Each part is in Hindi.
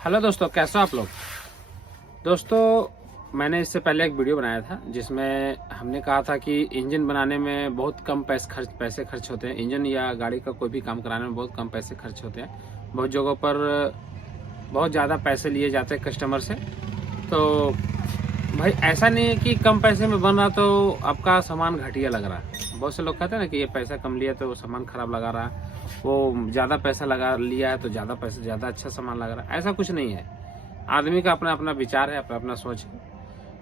हेलो दोस्तों, कैसे हो आप लोग। दोस्तों, मैंने इससे पहले एक वीडियो बनाया था जिसमें हमने कहा था कि इंजन बनाने में बहुत कम पैसे खर्च होते हैं। इंजन या गाड़ी का कोई भी काम कराने में बहुत कम पैसे खर्च होते हैं। बहुत जगहों पर बहुत ज़्यादा पैसे लिए जाते हैं कस्टमर से। तो भाई ऐसा नहीं है कि कम पैसे में बन रहा तो आपका सामान घटिया लग रहा है। बहुत से लोग कहते हैं ना कि ये पैसा कम लिया तो सामान खराब लगा रहा है, वो ज़्यादा पैसा लगा लिया है तो ज़्यादा अच्छा सामान लग रहा है। ऐसा कुछ नहीं है। आदमी का अपना अपना विचार है, अपना अपना सोच है।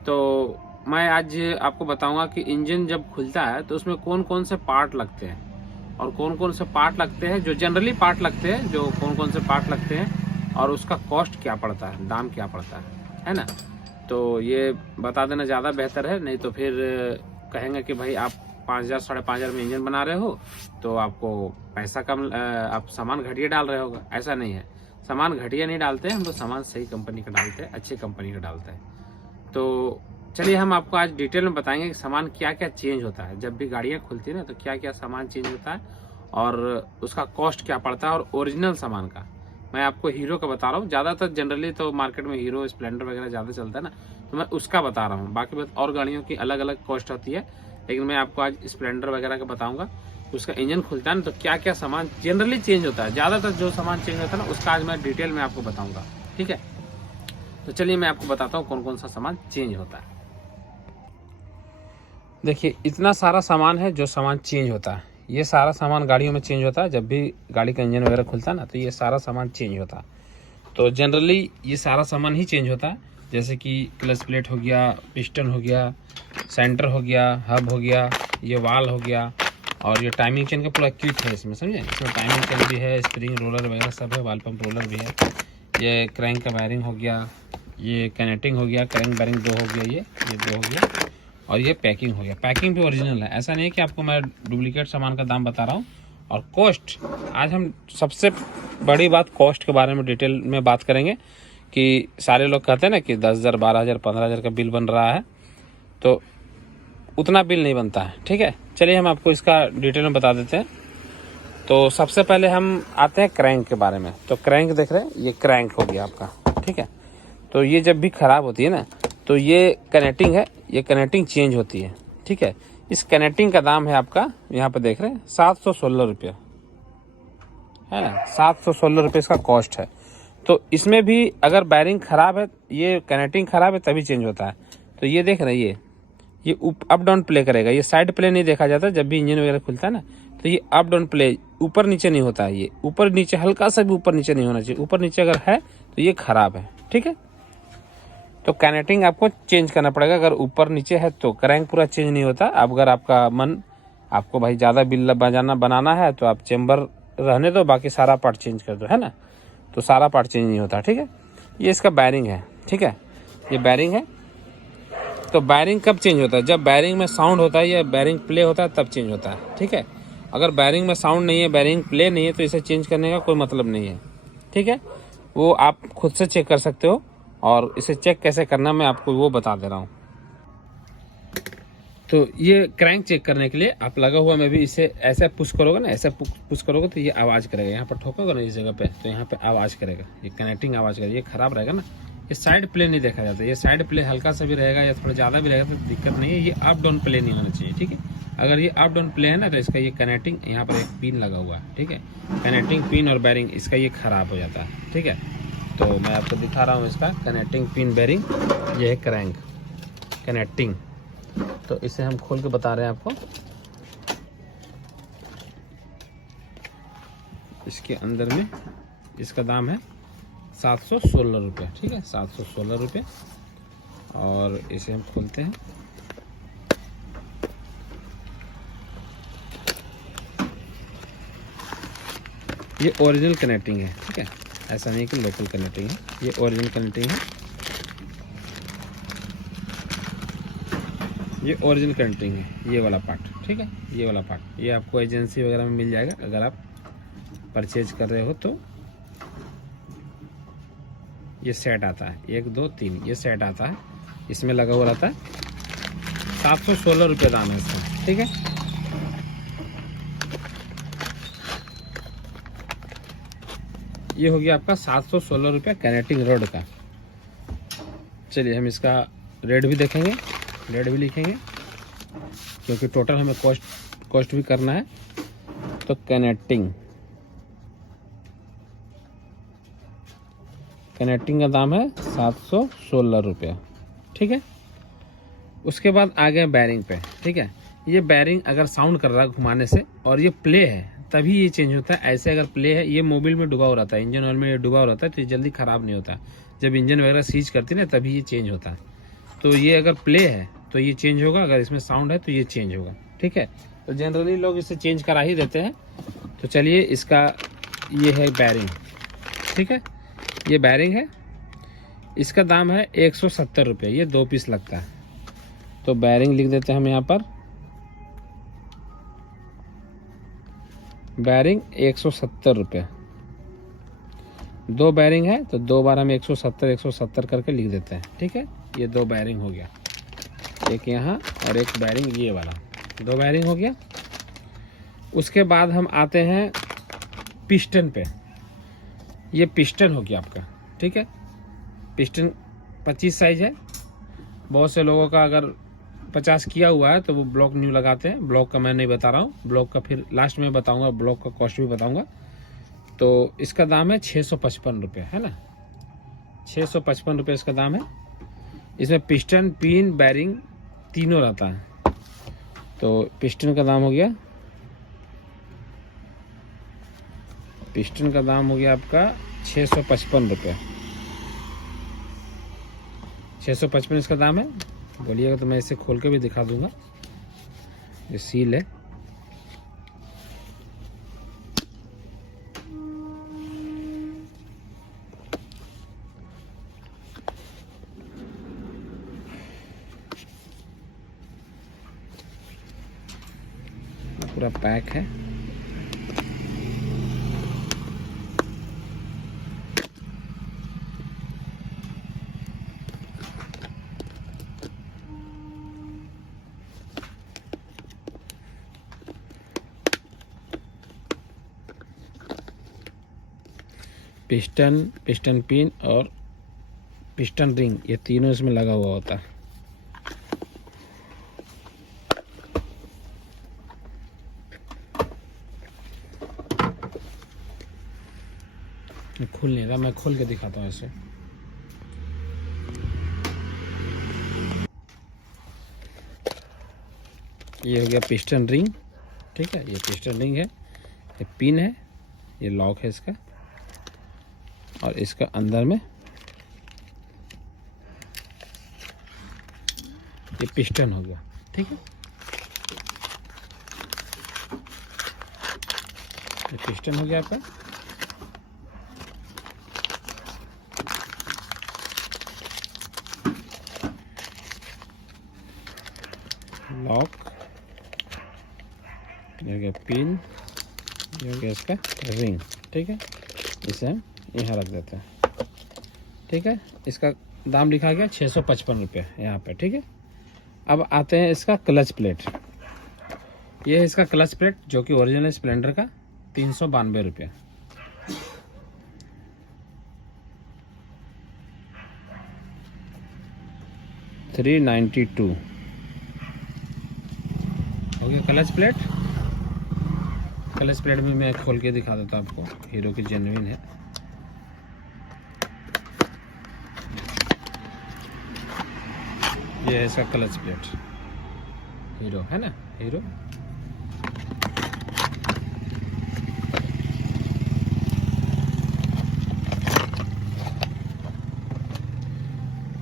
तो मैं आज आपको बताऊंगा कि इंजन जब खुलता है तो उसमें कौन कौन से पार्ट लगते हैं और कौन कौन से पार्ट लगते हैं, जो जनरली पार्ट लगते हैं, जो कौन कौन से पार्ट लगते हैं और उसका कॉस्ट क्या पड़ता है, दाम क्या पड़ता है ना। तो ये बता देना ज़्यादा बेहतर है, नहीं तो फिर कहेंगे कि भाई आप 5,000 5,500 में इंजन बना रहे हो तो आपको पैसा कम, आप सामान घटिया डाल रहे होगा। ऐसा नहीं है, सामान घटिया नहीं डालते हैं हम तो, सामान सही कंपनी का डालते हैं, अच्छी कंपनी का डालते हैं। तो चलिए हम आपको आज डिटेल में बताएंगे कि सामान क्या क्या चेंज होता है जब भी गाड़ियाँ खुलती है ना, तो क्या क्या सामान चेंज होता है और उसका कॉस्ट क्या पड़ता है। और ओरिजिनल सामान का मैं आपको हीरो का बता रहा हूँ। ज़्यादातर जनरली तो मार्केट में हीरो स्प्लेंडर वगैरह ज़्यादा चलता है ना, तो मैं उसका बता रहा हूँ। बाकी और गाड़ियों की अलग अलग कॉस्ट होती है, लेकिन मैं आपको आज स्प्लेंडर वगैरह का बताऊँगा। उसका इंजन खुलता है ना तो क्या क्या सामान जनरली चेंज होता है, ज़्यादातर जो सामान चेंज होता है ना उसका आज मैं डिटेल में आपको बताऊँगा। ठीक है, तो चलिए मैं आपको बताता हूँ कौन कौन सा सामान चेंज होता है। देखिए, इतना सारा सामान है जो सामान चेंज होता है। ये सारा सामान गाड़ियों में चेंज होता है। जब भी गाड़ी का इंजन वगैरह खुलता है ना तो ये सारा सामान चेंज होता है। तो जनरली ये सारा सामान ही चेंज होता है, जैसे कि क्लच प्लेट हो गया, पिस्टन हो गया, सेंटर हो गया, हब हो गया, ये वाल हो गया और ये टाइमिंग चेन का पूरा किट है इसमें, समझे। इसमें टाइमिंग चेन भी है, स्प्रिंग रोलर वगैरह सब है, वाल पंप रोलर भी है, ये क्रैंक का वायरिंग हो गया, ये कनेक्टिंग हो गया, क्रैंक वायरिंग 2 हो गया, ये 2 हो गया और ये पैकिंग हो गया। पैकिंग भी ओरिजिनल है, ऐसा नहीं है कि आपको मैं डुप्लीकेट सामान का दाम बता रहा हूँ। और कॉस्ट, आज हम सबसे बड़ी बात कॉस्ट के बारे में डिटेल में बात करेंगे कि सारे लोग कहते हैं ना कि 10,000 12,000 15,000 का बिल बन रहा है, तो उतना बिल नहीं बनता है। ठीक है, चलिए हम आपको इसका डिटेल में बता देते हैं। तो सबसे पहले हम आते हैं क्रैंक के बारे में। तो क्रैंक देख रहे हैं, ये क्रैंक हो गया आपका। ठीक है, तो ये जब भी खराब होती है ना तो ये कनेक्टिंग है, ये कनेक्टिंग चेंज होती है। ठीक है, इस कनेक्टिंग का दाम है आपका, यहाँ पे देख रहे हैं, 716 रुपये है ना। 716 रुपये इसका कॉस्ट है। तो इसमें भी अगर बैरिंग खराब है, ये कनेक्टिंग खराब है तभी चेंज होता है। तो ये देख रहे हैं, ये अप डाउन प्ले करेगा, ये साइड प्ले नहीं देखा जाता जब भी इंजन वगैरह खुलता है ना, तो ये अप डाउन प्ले, ऊपर नीचे नहीं होता है। ये ऊपर नीचे हल्का सा भी ऊपर नीचे नहीं होना चाहिए, ऊपर नीचे अगर है तो ये खराब है। ठीक है, तो कनेक्टिंग आपको चेंज करना पड़ेगा। अगर ऊपर नीचे है तो क्रैंक पूरा चेंज नहीं होता। अब अगर आपका मन, आपको भाई ज़्यादा बिल बनाना है तो आप चेम्बर रहने दो, बाकी सारा पार्ट चेंज कर दो, है ना। तो सारा पार्ट चेंज नहीं होता। ठीक है, ये इसका बैरिंग है। ठीक है, ये बैरिंग है। तो बैरिंग कब चेंज होता है? जब बैरिंग में साउंड होता है या बैरिंग प्ले होता है तब चेंज होता है। ठीक है, अगर बैरिंग में साउंड नहीं है, बैरिंग प्ले नहीं है, तो इसे चेंज करने का कोई मतलब नहीं है। ठीक है, वो आप खुद से चेक कर सकते हो और इसे चेक कैसे करना मैं आपको वो बता दे रहा हूँ। तो ये क्रैंक चेक करने के लिए आप लगा हुआ में भी इसे ऐसे पुश करोगे ना, ऐसे पुश करोगे तो ये आवाज़ करेगा। यहाँ पर ठोकोगे ना इस जगह पे तो यहाँ पे आवाज़ करेगा, ये कनेक्टिंग आवाज़ करेगा। ये खराब रहेगा ना, ये साइड प्ले नहीं देखा जाता। ये साइड प्ले हल्का सा भी रहेगा या थोड़ा ज़्यादा भी रहेगा तो दिक्कत नहीं है। ये अप डाउन प्ले नहीं होना चाहिए। ठीक है, अगर ये अप डाउन प्ले है ना तो इसका ये कनेक्टिंग, यहाँ पर एक पिन लगा हुआ है। ठीक है, कनेक्टिंग पिन और बैरिंग इसका ये खराब हो जाता है। ठीक है, तो मैं आपको दिखा रहा हूँ इसका कनेक्टिंग पिन बैरिंग, ये है क्रैंक कनेक्टिंग। तो इसे हम खोल के बता रहे हैं आपको। इसके अंदर में इसका दाम है 716 रुपये। ठीक है, 716 रुपये। और इसे हम खोलते हैं। ये ओरिजिनल कनेक्टिंग है। ठीक है, ऐसा नहीं कि लोकल कनेक्टिंग है, ये ओरिजिनल कनेक्टिंग है। ये ओरिजिनल कनेक्टिंग है, ये वाला पार्ट। ठीक है, ये वाला पार्ट ये आपको एजेंसी वगैरह में मिल जाएगा अगर आप परचेज कर रहे हो तो। ये सेट आता है 1 2 3, ये सेट आता है, इसमें लगा हुआ रहता है। 716 रुपये दाम है इसका। ठीक है, ये हो गया आपका 716 रुपये कनेक्टिंग रोड का। चलिए हम इसका रेट भी देखेंगे, रेट भी लिखेंगे, क्योंकि टोटल हमें कॉस्ट भी करना है। तो कनेक्टिंग का दाम है 716 रुपये, ठीक है। उसके बाद आ गए बैरिंग पे, ठीक है। ये बैरिंग अगर साउंड कर रहा है घुमाने से और ये प्ले है तभी ये चेंज होता है। ऐसे अगर प्ले है, ये मोबिल में डूबा हो रहता है, इंजन ऑयल में ये डूबा हो रहता है, तो ये जल्दी ख़राब नहीं होता। जब इंजन वगैरह सीज करती है ना तभी ये चेंज होता है। तो ये अगर प्ले है तो ये चेंज होगा, अगर इसमें साउंड है तो ये चेंज होगा, ठीक है। तो जनरली लोग इसे चेंज करा ही देते हैं। तो चलिए इसका ये है बैरिंग, ठीक है। ये बैरिंग है, इसका दाम है 170 रुपये, ये 2 पीस लगता है। तो बैरिंग लिख देते हैं हम यहाँ पर, बैरिंग 170 रुपये। 2 बैरिंग है तो 2 बार हम 170 करके लिख देते हैं, ठीक है। ये 2 बैरिंग हो गया, एक यहाँ और एक बैरिंग ये वाला, 2 बैरिंग हो गया। उसके बाद हम आते हैं पिस्टन पे। ये पिस्टन हो गया आपका, ठीक है। पिस्टन 25 साइज है। बहुत से लोगों का अगर 50 किया हुआ है तो वो ब्लॉक न्यू लगाते हैं। ब्लॉक का मैं नहीं बता रहा हूँ, ब्लॉक का फिर लास्ट में बताऊंगा, ब्लॉक का कॉस्ट भी बताऊंगा। तो इसका दाम है 655 रुपये, है ना। 655 रुपये इसका दाम है। इसमें पिस्टन, पिन, बैरिंग तीनों रहता है। तो पिस्टन का दाम हो गया, पिस्टन का दाम हो गया आपका 655 रुपये। 655 इसका दाम है। बोलिएगा तो मैं इसे खोल के भी दिखा दूंगा, ये सील है। पूरा पैक है। पिस्टन पिन और पिस्टन रिंग, ये तीनों इसमें लगा हुआ होता है। खुल नहीं रहा, मैं खोल के दिखाता हूँ ऐसे। ये हो गया पिस्टन रिंग, ठीक है। ये पिस्टन रिंग है, ये पिन है, ये लॉक है इसका, और इसका अंदर में ये पिस्टन हो गया, ठीक है। ये पिस्टन हो गया आपका। लॉक, ये हो गया पिन, ये हो गया इसका रिंग, ठीक है। इसे हम यहाँ रख देते हैं, ठीक है। इसका दाम लिखा गया 655 रुपये यहाँ पे, ठीक है। अब आते हैं इसका क्लच प्लेट। ये है इसका क्लच प्लेट, जो कि ओरिजिनल स्प्लेंडर का 392 रुपये। $392 हो गया क्लच प्लेट। क्लच प्लेट भी मैं खोल के दिखा देता हूँ आपको, हीरो की जेन्युइन है। ये है इसका क्लच प्लेट, हीरो है ना, हीरो।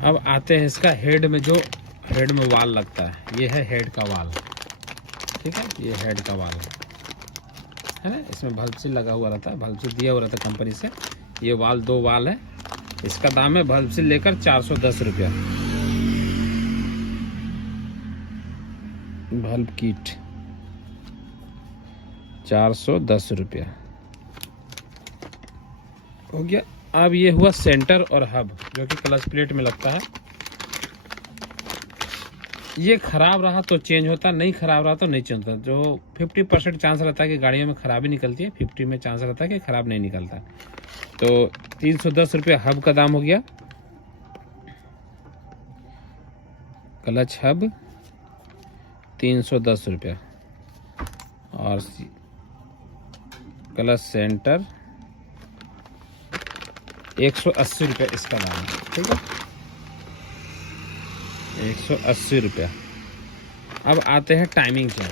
अब आते हैं इसका हेड में, जो हेड में वाल लगता है, ये है हेड का वाल, ठीक है। ये हेड का वाल है ना, इसमें बल्ब से लगा हुआ रहता है, बल्ब से दिया हुआ रहता है कंपनी से। ये वाल 2 वाल है, इसका दाम है बल्ब से लेकर 410 रुपया। बल्ब किट 410 रुपया हो गया। अब ये हुआ सेंटर और हब, जो कि क्लच प्लेट में लगता है। ये खराब रहा तो चेंज होता, नहीं खराब रहा तो नहीं चेंज होता। जो 50% चांस रहता है कि गाड़ियों में खराबी निकलती है, 50 में चांस रहता है कि खराब नहीं निकलता। तो 310 रुपये हब का दाम हो गया। क्लच हब 310 रुपये और क्लच सेंटर 180 रुपये इसका दाम है। ठीक है, 180 रुपये। अब आते हैं टाइमिंग चेन।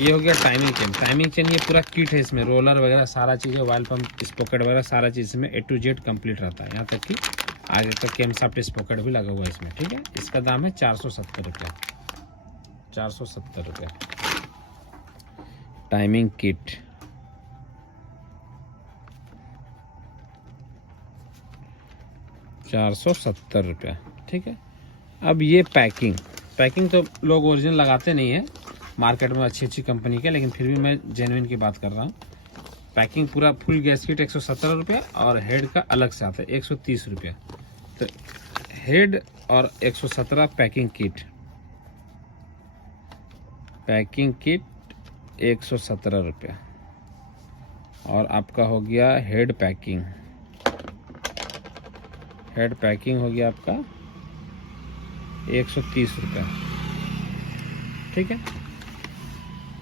ये हो गया टाइमिंग चेन। टाइमिंग चेन ये पूरा किट है, इसमें रोलर वगैरह सारा चीज़ है, ऑयल पंप स्पॉकेट वगैरह सारा चीज़ इसमें A to Z कंप्लीट रहता है, यहाँ तक कि आगे का कैमशाफ्ट स्पॉकेट भी लगा हुआ है इसमें। ठीक है, इसका दाम है 470 रुपये। 470 रुपये टाइमिंग किट। ₹470। ठीक है, अब ये पैकिंग तो लोग ओरिजिनल लगाते नहीं है मार्केट में अच्छी कंपनी के, लेकिन फिर भी मैं जेन्युइन की बात कर रहा हूँ। पैकिंग पूरा फुल गैस किट 117 रुपये और हेड का अलग से आता है 130 रुपये। तो हेड और 117 पैकिंग किट 117 रुपये। और आपका हो गया हेड पैकिंग हो गया आपका 130 रुपये। ठीक है,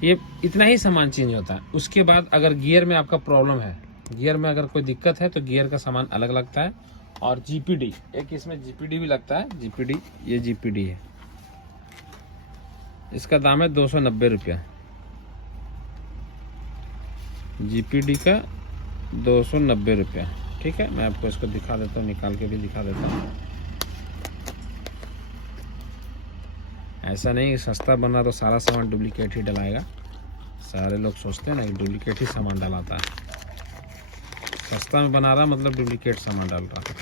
ये इतना ही सामान चेंज होता है। उसके बाद अगर गियर में आपका प्रॉब्लम है, गियर में अगर कोई दिक्कत है तो गियर का सामान अलग लगता है। और जीपीडी, एक इसमें जीपीडी भी लगता है। जीपीडी, ये जीपीडी है, इसका दाम है 290 रुपया। जीपीडी का 290 रुपया। ठीक है, मैं आपको इसको दिखा देता हूँ, निकाल के भी दिखा देता हूँ। ऐसा नहीं कि सस्ता बना तो सारा सामान डुप्लीकेट ही डलाएगा। सारे लोग सोचते हैं ना कि डुप्लीकेट ही सामान डलाता है। सस्ता में बना रहा मतलब डुप्लीकेट सामान डाल रहा है।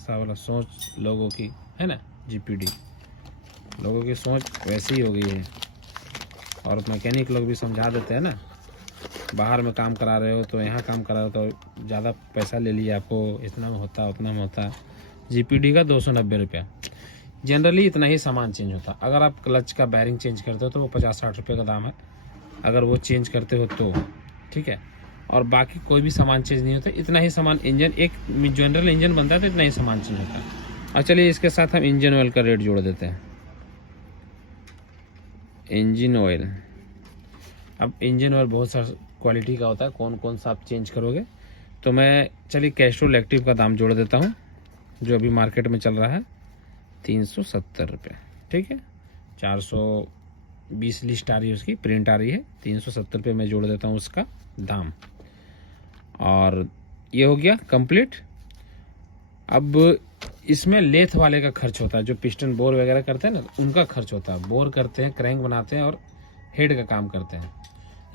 सब सोच लोगों की है ना, जीपीडी लोगों की सोच वैसी ही हो गई है। और मैकेनिक लोग भी समझा देते हैं ना, बाहर में काम करा रहे हो तो यहाँ काम करा रहे हो तो ज़्यादा पैसा ले लिए, आपको इतना में होता उतना में होता। जीपीडी का 290 रुपया। जनरली इतना ही सामान चेंज होता। अगर आप क्लच का बैरिंग चेंज करते हो तो वो 50-60 रुपये का दाम है, अगर वो चेंज करते हो तो। ठीक है, और बाकी कोई भी सामान चेंज नहीं होता। इतना ही सामान, इंजन एक जनरल इंजन बनता है तो इतना ही सामान चेंज होता है। और चलिए इसके साथ हम इंजन ऑयल का रेट जोड़ देते हैं। इंजन ऑयल, अब इंजन ऑयल बहुत सा क्वालिटी का होता है, कौन कौन सा आप चेंज करोगे। तो मैं चलिए कैस्ट्रोल एक्टिव का दाम जोड़ देता हूँ, जो अभी मार्केट में चल रहा है 370 रुपये। ठीक है, 420 लिस्ट आ रही है, उसकी प्रिंट आ रही है। 370 रुपये मैं जोड़ देता हूँ उसका दाम। और ये हो गया कंप्लीट। अब इसमें लेथ वाले का खर्च होता है, जो पिस्टन बोर वगैरह करते हैं ना, उनका खर्च होता है। बोर करते हैं, क्रैंक बनाते हैं और हेड का काम करते हैं।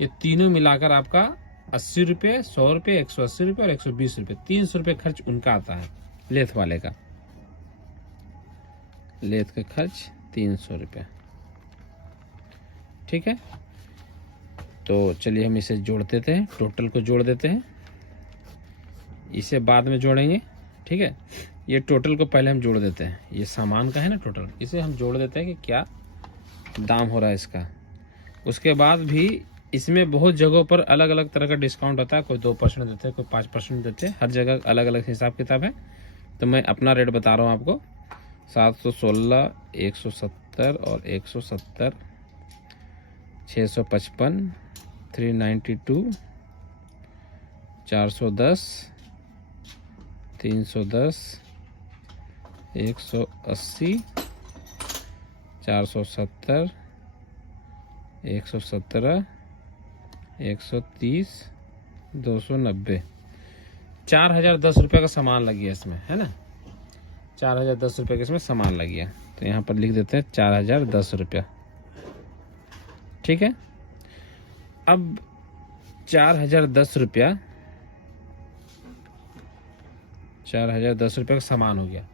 ये तीनों मिलाकर आपका 80 रुपये, 100 रुपये, 180 रुपये और 120 रुपये, 300 रुपये खर्च उनका आता है लेथ वाले का। लेथ का खर्च 300 रुपये। ठीक है, तो चलिए हम इसे जोड़ देते हैं, टोटल को जोड़ देते हैं, इसे बाद में जोड़ेंगे। ठीक है, ये टोटल को पहले हम जोड़ देते हैं। ये सामान का है ना टोटल, इसे हम जोड़ देते हैं कि क्या दाम हो रहा है इसका। उसके बाद भी इसमें बहुत जगहों पर अलग अलग तरह का डिस्काउंट होता है। कोई 2% देते हैं, कोई 5% देते हैं, हर जगह अलग अलग हिसाब किताब है। तो मैं अपना रेट बता रहा हूँ आपको। 716, 170 और 170, 655, 392, 410, 310, 180, 470, 117, 130, 290, 4010 रुपये का सामान लग गया इसमें, है ना। 4010 रुपये का इसमें सामान लग गया। तो यहाँ पर लिख देते हैं 4010 रुपया। ठीक है, अब 4010 रुपया, 4010 रुपये का सामान हो गया।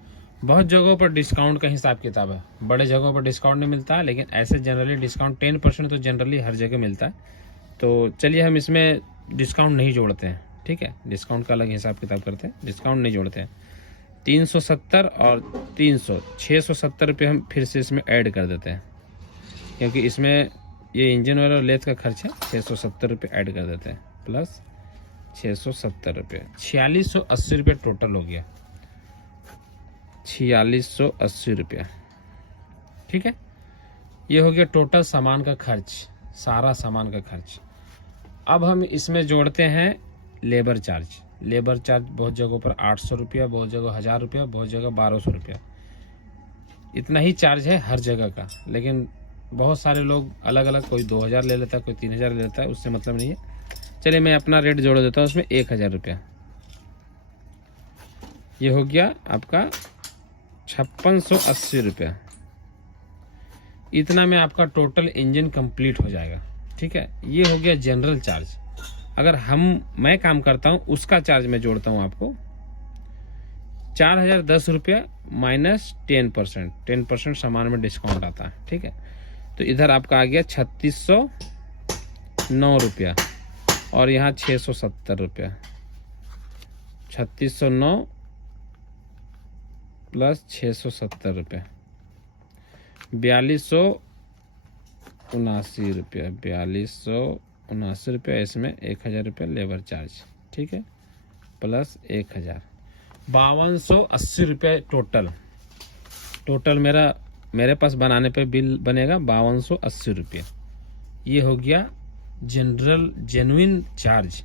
बहुत जगहों पर डिस्काउंट का हिसाब किताब है, बड़े जगहों पर डिस्काउंट नहीं मिलता है, लेकिन ऐसे जनरली डिस्काउंट 10% तो जनरली हर जगह मिलता है। तो चलिए हम इसमें डिस्काउंट नहीं जोड़ते हैं। ठीक है, डिस्काउंट का अलग हिसाब किताब करते हैं, डिस्काउंट नहीं जोड़ते हैं। 370 और 300, 670 रुपये हम फिर से इसमें ऐड कर देते हैं, क्योंकि इसमें ये इंजन ऑयल और लेथ का खर्च है। 670 रुपये ऐड कर देते हैं, प्लस 670 रुपये, 4680 रुपये टोटल हो गया, 4680 रुपया। ठीक है, ये हो गया टोटल सामान का खर्च, सारा सामान का खर्च। अब हम इसमें जोड़ते हैं लेबर चार्ज। लेबर चार्ज बहुत जगहों पर 800 रुपया, बहुत जगह 1000 रुपया, बहुत जगह 1200 रुपया, इतना ही चार्ज है हर जगह का। लेकिन बहुत सारे लोग अलग अलग, कोई 2000 ले लेता है, कोई 3000 ले लेता है, उससे मतलब नहीं है। चलिए मैं अपना रेट जोड़ देता हूँ उसमें, 1000 रुपया। ये हो गया आपका 5680 रुपया। इतना में आपका टोटल इंजन कंप्लीट हो जाएगा। ठीक है, ये हो गया जनरल चार्ज। अगर मैं काम करता हूं उसका चार्ज मैं जोड़ता हूं आपको, 4010 रुपया माइनस 10%, 10% सामान में डिस्काउंट आता है। ठीक है, तो इधर आपका आ गया 3609 रुपया और यहाँ 670 रुपया। 3609 प्लस 670 रुपया, 4279 रुपया, 4279 रुपया। इसमें 1000 रुपया लेबर चार्ज, ठीक है, प्लस 1000, 5280 रुपये टोटल मेरे पास बनाने पे बिल बनेगा 5280 रुपये। ये हो गया जेन्युइन चार्ज।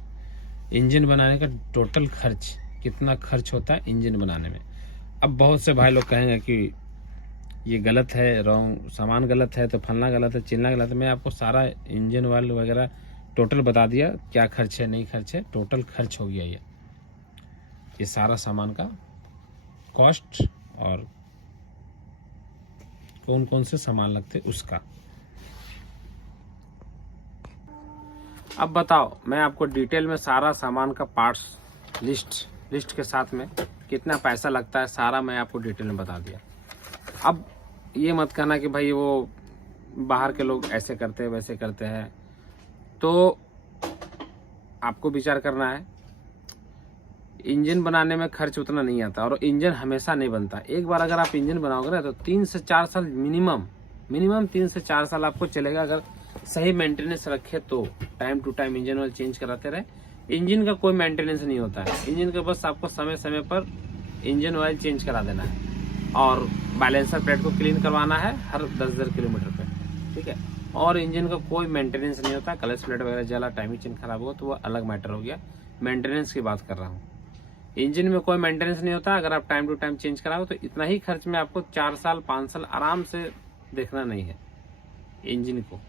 इंजन बनाने का टोटल खर्च, कितना खर्च होता है इंजन बनाने में। अब बहुत से भाई लोग कहेंगे कि ये गलत है, रॉन्ग, सामान गलत है, तो फलना गलत है, चिलना गलत है। मैं आपको सारा इंजन ऑयल वगैरह टोटल बता दिया, क्या खर्च है नहीं खर्च है, टोटल खर्च हो गया ये सारा सामान का कॉस्ट और कौन कौन से सामान लगते उसका। अब बताओ, मैं आपको डिटेल में सारा सामान का पार्ट्स लिस्ट के साथ में कितना पैसा लगता है, सारा मैं आपको डिटेल में बता दिया। अब ये मत कहना कि भाई वो बाहर के लोग ऐसे करते हैं वैसे करते हैं, तो आपको विचार करना है। इंजन बनाने में खर्च उतना नहीं आता और इंजन हमेशा नहीं बनता। एक बार अगर आप इंजन बनाओगे ना तो 3 से 4 साल मिनिमम 3 से 4 साल आपको चलेगा, अगर सही मेंटेनेंस रखे तो। Time to time engine oil change कराते रहे। इंजन का कोई मेंटेनेंस नहीं होता है, इंजन का बस आपको समय समय पर इंजन ऑयल चेंज करा देना है और बैलेंसर प्लेट को क्लीन करवाना है हर 10,000 किलोमीटर पे। ठीक है, और इंजन का कोई मेंटेनेंस नहीं होता। क्लच प्लेट वगैरह जला, टाइमिंग चेन खराब हो तो वो अलग मैटर हो गया, मेंटेनेंस की बात कर रहा हूँ। इंजन में कोई मेंटेनेंस नहीं होता, अगर आप टाइम टू टाइम चेंज कराओ तो इतना ही खर्च में आपको 4 साल 5 साल आराम से देखना नहीं है इंजन को।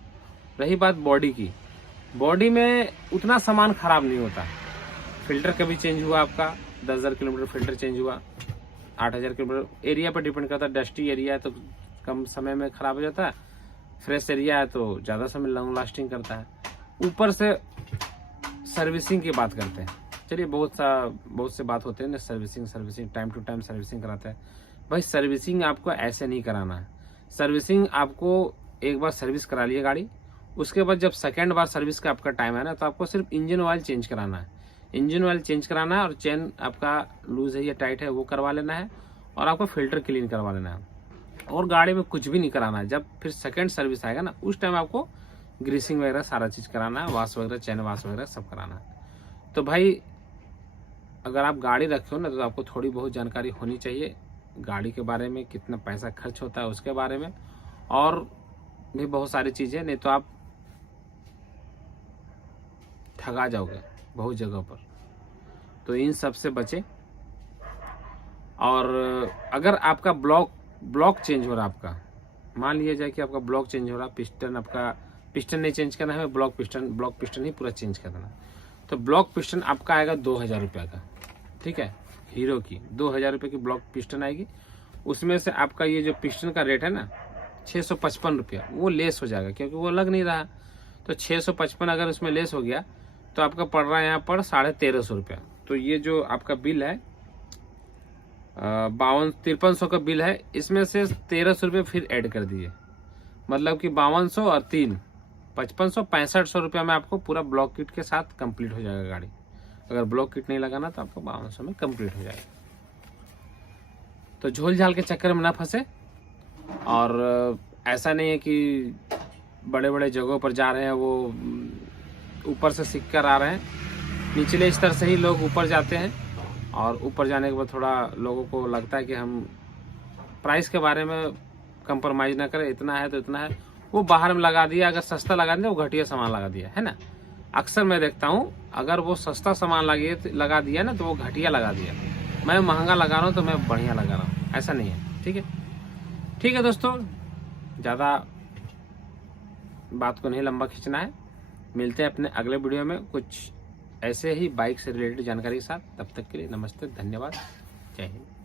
रही बात बॉडी की, बॉडी में उतना सामान खराब नहीं होता। फिल्टर कभी चेंज हुआ आपका, 10,000 किलोमीटर फिल्टर चेंज हुआ, 8,000 किलोमीटर, एरिया पर डिपेंड करता है। डस्टी एरिया है तो कम समय में खराब हो जाता है, फ्रेश एरिया है तो ज़्यादा समय लॉन्ग लास्टिंग करता है। ऊपर से सर्विसिंग की बात करते हैं। चलिए बहुत से बात होते हैं ना, servicing time to time servicing कराते हैं। भाई सर्विसिंग आपको ऐसे नहीं कराना है। सर्विसिंग आपको एक बार सर्विस करा लिया गाड़ी, उसके बाद जब सेकेंड बार सर्विस का आपका टाइम है ना, तो आपको सिर्फ इंजन ऑयल चेंज कराना है। इंजन ऑयल चेंज कराना है और चेन आपका लूज है या टाइट है वो करवा लेना है और आपको फिल्टर क्लीन करवा लेना है और गाड़ी में कुछ भी नहीं कराना है। जब फिर सेकेंड सर्विस आएगा ना, उस टाइम आपको ग्रीसिंग वगैरह सारा चीज़ कराना है, वाश वगैरह, चैन वाश वगैरह सब कराना है। तो भाई अगर आप गाड़ी रखे हो ना तो आपको थोड़ी बहुत जानकारी होनी चाहिए गाड़ी के बारे में, कितना पैसा खर्च होता है उसके बारे में, और भी बहुत सारी चीज़ें, नहीं तो आप ठगा जाओगे बहुत जगह पर। तो इन सब से बचे। और अगर आपका ब्लॉक चेंज हो रहा, आपका मान लिया जाए कि आपका ब्लॉक चेंज हो रहा, पिस्टन नहीं चेंज करना है, ब्लॉक पिस्टन ही पूरा चेंज कर देना, तो ब्लॉक पिस्टन आपका आएगा 2,000 रुपये का। ठीक है, हीरो की 2,000 रुपये की ब्लॉक पिस्टन आएगी। उसमें से आपका ये जो पिस्टन का रेट है ना 655 रुपया, वो लेस हो जाएगा क्योंकि वो लग नहीं रहा। तो 655 अगर उसमें लेस हो गया तो आपका पड़ रहा है यहाँ पर 1350 रुपया। तो ये जो आपका बिल है 5300 का बिल है, इसमें से 1300 रुपये फिर ऐड कर दिए, मतलब कि 5200 और 3 5500 6500 रुपया में आपको पूरा ब्लॉक किट के साथ कंप्लीट हो जाएगा गाड़ी। अगर ब्लॉक किट नहीं लगाना तो आपको 5200 में कंप्लीट हो जाएगा। तो झोल झाल के चक्कर में ना फंसे। और ऐसा नहीं है कि बड़े बड़े जगहों पर जा रहे हैं वो ऊपर से सीख कर आ रहे हैं। निचले स्तर से ही लोग ऊपर जाते हैं, और ऊपर जाने के बाद थोड़ा लोगों को लगता है कि हम प्राइस के बारे में कंप्रोमाइज़ ना करें, इतना है तो इतना है, वो बाहर में लगा दिया। अगर सस्ता लगा दिया वो घटिया सामान लगा दिया, है ना। अक्सर मैं देखता हूँ अगर वो सस्ता सामान लगा दिया ना तो वो घटिया लगा दिया। मैं महंगा लगा रहा हूँ तो मैं बढ़िया लगा रहा हूँ, ऐसा नहीं है। ठीक है दोस्तों, ज़्यादा बात को नहीं लंबा खींचना है। मिलते हैं अपने अगले वीडियो में कुछ ऐसे ही बाइक से रिलेटेड जानकारी के साथ। तब तक के लिए नमस्ते, धन्यवाद, जय हिंद।